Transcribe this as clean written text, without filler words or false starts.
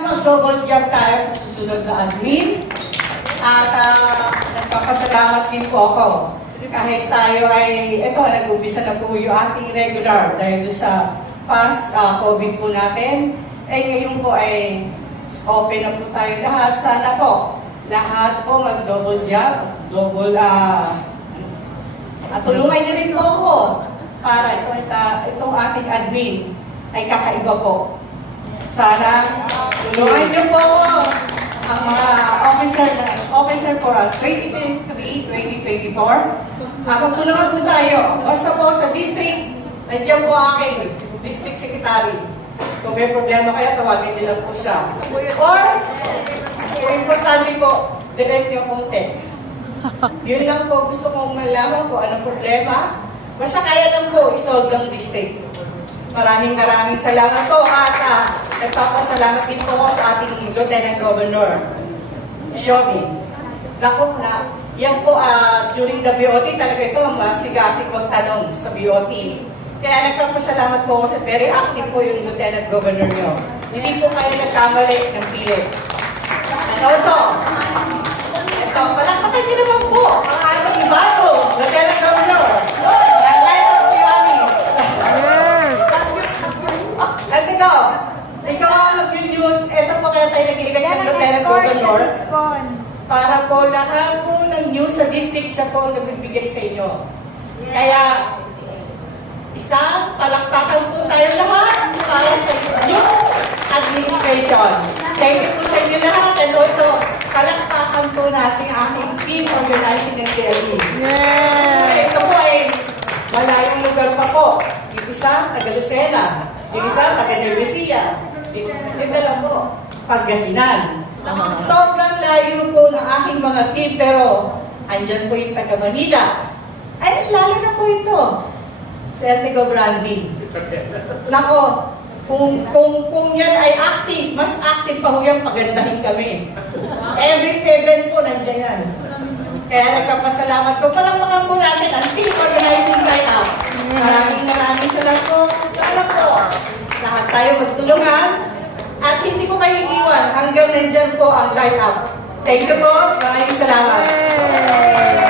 Mag-double job tayo sa susunod na admin. At nagpapasalamat din po ako. Kahit tayo ay, ito, nag-umpisa na po yung ating regular dahil sa past COVID po natin. Ngayon po ay open na po tayo lahat. Sana po, lahat po mag-double job, at tulungan niyo rin po ako para itong ating admin ay kakaiba po. Sana tulungan niyo po ako ang mga officer for 2023-2024. Magtulungan po tayo. Basta po sa district, nandiyan po aking district secretary. Kung may problema kaya, tawagin niyo lang po siya. Or, importante po, direct niyo akong text. Yun lang po gusto kong malaman kung anong problema. Basta kaya lang po isolve ng district. Maraming salamat po at nagpapasalamat din po ako sa ating Lieutenant Governor, Shobi. Naku na, yan po during the BOT talaga ito ang sigasig magtanong sa BOT. Kaya nagpapasalamat po ako sa very active po yung Lieutenant Governor nyo. Hindi po kayo nagkamali ng pilit. And also, ito, palakpakan nyo naman po ang ating ibago, Lieutenant Governor. Ikaw ang mag-news, ito po kaya tayo nag-elect ng Lieutenant Governor. Para po lahat po ng news sa district siya po nagbibigay sa inyo. Kaya, isang palakpakan po tayo lahat para sa new administration. Thank you po sa inyo lahat and also palakpakan po natin aking team organizing ng CLE. Ito po ay malayong lugar pa po. Yung isa, taga Lucena. Yung isa, taga Nuecia. Yung dala po, Pangasinan. Sobrang layo po ng aking mga team, pero andyan po yung taga Manila. Ay, lalo na po ito. Si Antigo Grande. Nako, kung yan ay active, mas active pa ho yan, pagandahin kami. Every event po, nandiyan yan. Kaya nagpapasalamat ko. Palakpakan po natin ang team organizing line-up. Maraming salamat po. Sana po, lahat tayo magtulungan. At hindi ko kayo iwan hanggang nandyan po ang line-up. Thank you po. Maraming salamat.